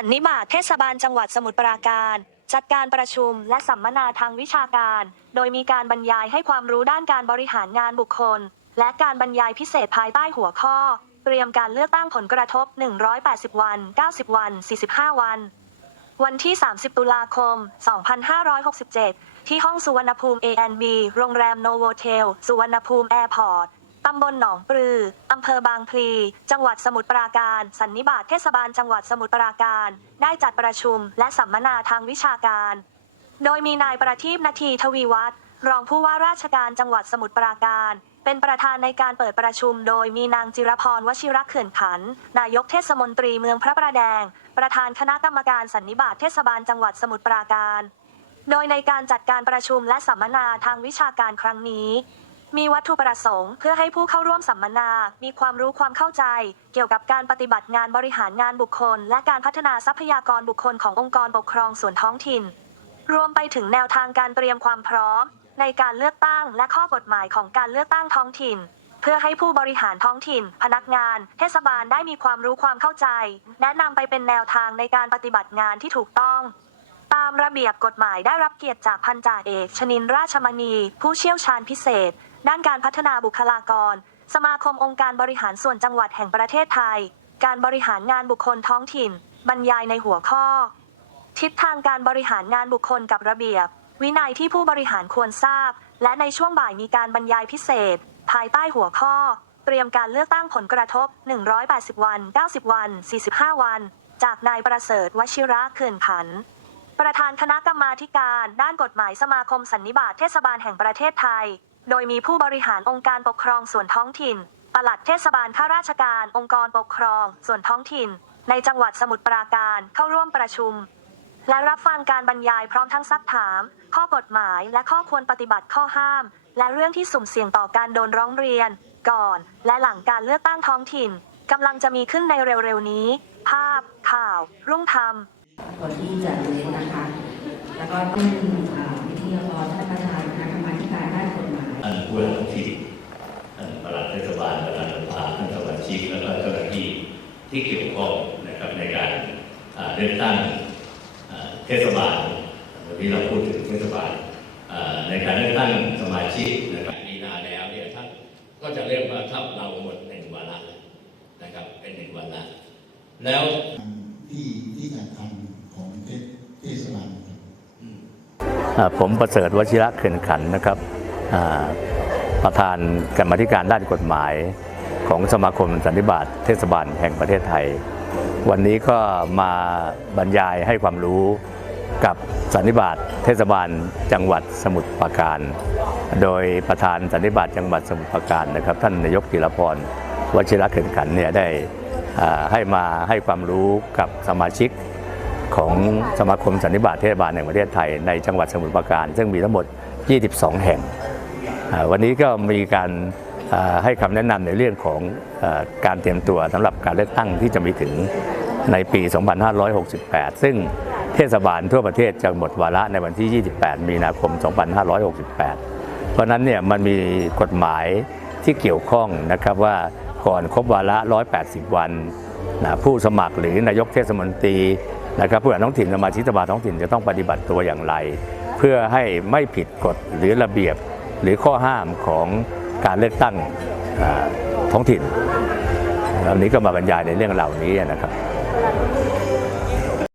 สันนิบาตเทศบาลจังหวัดสมุทรปราการ จัดการประชุมและสัมมนาทางวิชาการ โดยมีการบรรยายให้ความรู้ด้านการบริหารงานบุคคล และการบรรยายพิเศษภายใต้หัวข้อ เตรียมการเลือกตั้งผลกระทบ 180 วัน 90 วัน 45 วัน วันที่ 30 ตุลาคม 2567 ที่ห้องสุวรรณภูมิ A&B โรงแรมโนโวเทล สุวรรณภูมิแอร์พอร์ต ตำบลหนองปลือ อำเภอบางพลี จังหวัดสมุทรปราการ สันนิบาตเทศบาลจังหวัดสมุทรปราการ ได้จัดประชุมและสัมมนาทางวิชาการ โดยมีนายประทีปนาทีทวีวัฒน์รองผู้ว่าราชการจังหวัดสมุทรปราการ เป็นประธานในการเปิดประชุม โดยมีนางจิรพรวชิระเขื่อนขัน นายกเทศมนตรีเมืองพระประแดง ประธานคณะกรรมการสันนิบาตเทศบาลจังหวัดสมุทรปราการ โดยในการจัดการประชุมและสัมมนาทางวิชาการครั้งนี้ มีวัตถุประสงค์เพื่อให้ผู้เข้าร่วมสัมมนา มีความรู้ความเข้าใจ เกี่ยวกับการปฏิบัติงานบริหารงานบุคคล และการพัฒนาทรัพยากรบุคคลขององค์กรปกครองส่วนท้องถิ่น รวมไปถึงแนวทางการเตรียมความพร้อม ในการเลือกตั้งและข้อกฎหมายของการเลือกตั้งท้องถิ่น เพื่อให้ผู้บริหารท้องถิ่น พนักงาน เทศบาลได้มีความรู้ความเข้าใจ แนะนำไปเป็นแนวทางในการปฏิบัติงานที่ถูกต้องามระเบียบกฎหมายได้รับเกียรติจากพันจ่าเอกชนินราชมณี ผู้เชี่ยวชาญพิเศษ ด้านการพัฒนาบุคลากร สมาคมองค์การบริหารส่วนจังหวัดแห่งประเทศไทย การบริหารงานบุคคลท้องถิ่น บรรยายในหัวข้อ ทิศทางการบริหารงานบุคคลกับระเบียบ วินัยที่ผู้บริหารควรทราบ และในช่วงบ่ายมีการบรรยายพิเศษ ภายใต้หัวข้อ เตรียมการเลือกตั้งผลกระทบ 180 วัน 90 วัน 45 วัน จากนายประเสริฐวชิระเขื่อนขันธ์ ประธานคณะกรรมาการ ด้านกฎหมายสมาคมสันนิบาตเทศบาลแห่งประเทศไทย โดยมีผู้บริหารองค์การปกครองส่วนท้องถิ่นปลัดเทศบาลข้าราชการ องค์กรปกครอง ส่วนท้องถิ่น ในจังหวัดสมุทรปราการเข้าร่วมประชุม และรับฟังการบรรยายพร้อมทั้งซักถาม ข้อกฎหมายและข้อควรปฏิบัติข้อห้าม และเรื่องที่สุ่มเสี่ยงต่อการโดนร้องเรียน ก่อน และหลังการเลือกตั้งท้องถิ่นกำลังจะมีขึ้นในเร็วๆนี้ ภาพ ข่าว รุ่งธรรม คนที่จะเรียนนะคะ แล้วก็ท่านอ่าวิทยากรท่านประธานคณะกรรมาธิการด้านกฎหมายท่านผู้ว่าท้องถิ่นท่านปลัดเทศบาลประธานสภาท่านสมาชิกแล้วก็เจ้าหน้าที่ที่เกี่ยวข้องนะครับในการเลือกตั้งเทศบาลวันนี้เราพูดถึงเทศบาลในการเลือกตั้งสมาชิกนะครับมีนาแล้วเนี่ยท่านก็จะเรียกว่าถ้าเราหมดหนึ่งวาระแล้วนะครับเป็นหนึ่งวาระแล้วที่ที่การทำของเทศเทศบาลครับ อ่า ผมประเสริฐวชิระเขื่อนขันนะครับประธานกรรมธิการด้านกฎหมายของสมาคมสันนิบาตเทศบาลแห่งประเทศไทย วันนี้ก็มาบรรยายให้ความรู้กับสันนิบาตเทศบาลจังหวัดสมุทรปราการ โดยประธานสันนิบาตจังหวัดสมุทรปราการนะครับ ท่านนายกจิรพรวชิระเขื่อนขันเนี่ยได้ให้มาให้ความรู้กับสมาชิก ของสมาคมสันนิบาตเทศบาลแห่งประเทศไทยในจังหวัดสมุทรปราการ ซึ่งมีทั้งหมด 22 แห่ง วันนี้ก็มีการให้คำแนะนำในเรื่องของอการเตรียมตัวสำหรับการเลือกตั้งที่จะมีถึงในปี 2568 ซึ่งเทศบาลทั่วประเทศจะหมดวาระในวันที่ 28 มีนาคม 2568 เพราะฉะนั้นเนี่ยมันมีกฎหมายที่เกี่ยวข้องนะครับว่าก่อนครบวาระ 180 วันนะผู้สมัครหรือนายกเทศมนตรี นะครับผู้ว่าท้องถิ่นสมาชิกสภาท้องถิ่นจะต้องปฏิบัติตัวอย่างไร เพื่อให้ไม่ผิดกฎหรือระเบียบหรือข้อห้ามของการเลือกตั้งท้องถิ่นอันนี้ก็มาบรรยายในเรื่องเหล่านี้นะครับ